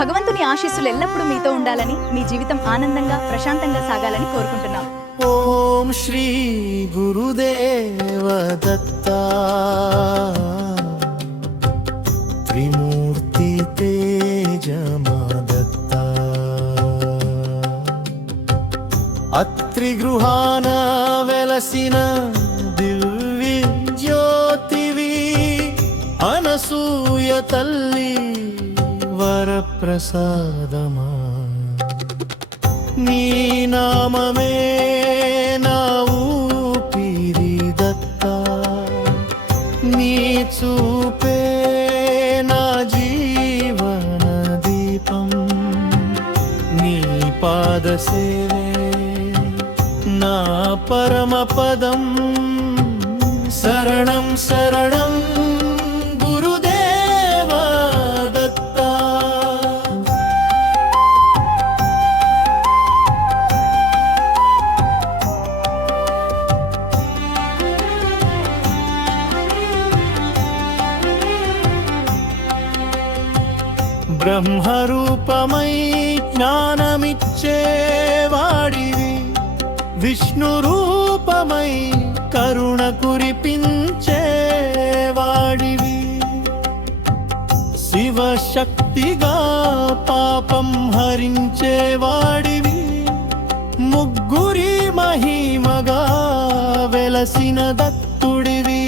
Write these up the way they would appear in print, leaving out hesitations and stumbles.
భగవంతుని ఆశీస్సులు ఎల్లప్పుడూ మీతో ఉండాలని, మీ జీవితం ఆనందంగా ప్రశాంతంగా సాగాలని కోరుకుంటున్నాం. ఓం శ్రీ గురుదేవ దత్త త్రిమూర్తి తేజమదత్త అత్రి గృహాన వెలసిన దివ్య జ్యోతివి అనసూయ తల్లి వరప్రసాదమా నీ నామమే నా ఊపిరి దత్త నీ చూపే నా జీవన దీపం నీ పాద సేవే నా పరమ పదం శరణం శరణం గురుదేవ దత్త. బ్రహ్మరూపమై జ్ఞానమిచ్చేవాడివి, విష్ణు రూపమై కరుణ కురిపించేవాడివి, శివశక్తిగా పాపం హరించేవాడివి, ముగ్గురి మహిమగా వెలసిన దత్తుడివి,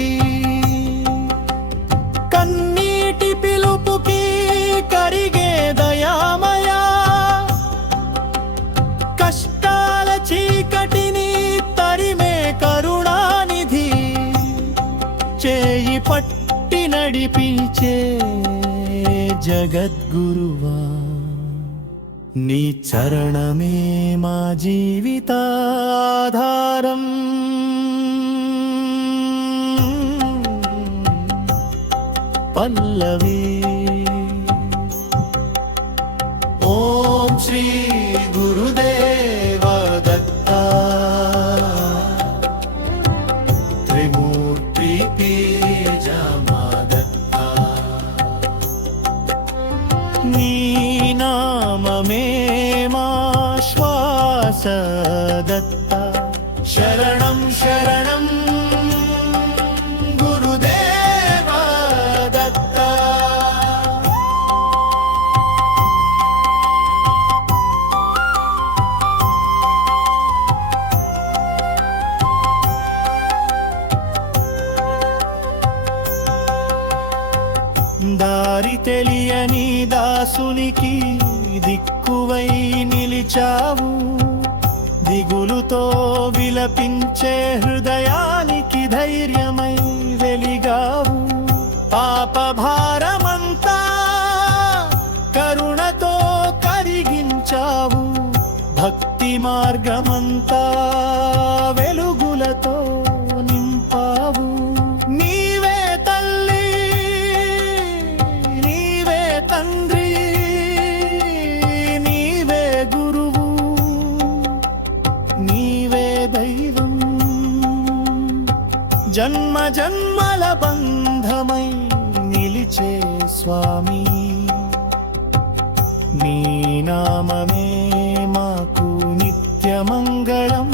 కన్నీటి పిలుపుకి కరిగే దయామయా, కష్టాల చీకటిని తరిమే కరుణానిధి, చేయి పట్టి నడిపించే జగద్గురువా, నీ చరణమే మా జీవితాధారం. పల్లవి ఓం శ్రీ గురుదేవ దత్త త్రిమూర్తి తేజమదత్త నీ నామమే మా శ్వాస దత్త శరణం శరణం గురుదేవ దత్త. దారి తెలియని దాసునికి దిక్కువై నిలిచావు, దిగులుతో విలపించే హృదయానికి ధైర్యమై వెలిగావు, పాప భారమంతా కరుణతో కరిగించావు, భక్తి మార్గమంతా వెలుగులతో నింపావు. నీవే తల్లి, నీవే తండ్రి, నీవే గురువు, నీవే దైవం, జన్మ జన్మల బంధమై నిలిచే స్వామి, నీ నామమే మాకు నిత్యమంగళం.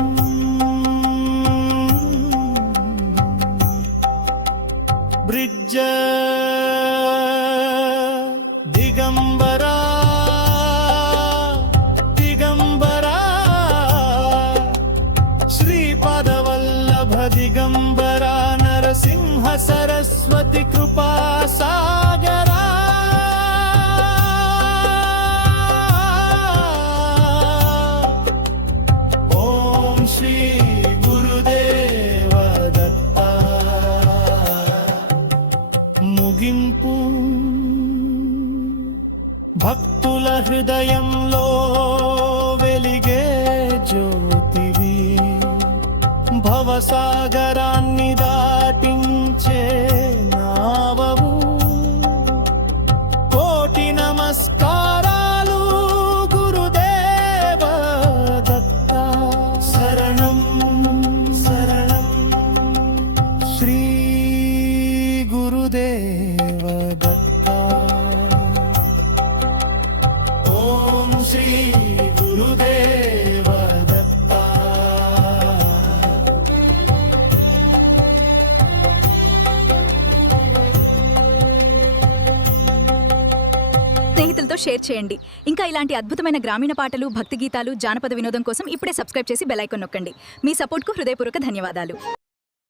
బ్రిడ్జ దిగంబరా దిగంబరా శ్రీపాదవల్లభ దిగంబరా నరసింహ సరస్వతి కృపా సాగరా. ఓం శ్రీ గురుదేవ దత్త. ముగింపు భక్తుల హృదయంలో వెలిగే జ్యోతివి, భవసాగరాన్ని దాటించే నావవు, కోటి నమస్కారాలు గురుదేవ దత్త. శరణం శరణం శ్రీ గురుదేవ దత్త. శ్రీ గురుదేవ దత్త. స్నేహితులతో షేర్ చేయండి. ఇంకా ఇలాంటి అద్భుతమైన గ్రామీణ పాటలు, భక్తి గీతాలు, జానపద వినోదం కోసం ఇప్పుడే సబ్స్క్రైబ్ చేసి బెల్ ఐకాన్ నొక్కండి. మీ సపోర్ట్కు హృదయపూర్వక ధన్యవాదాలు.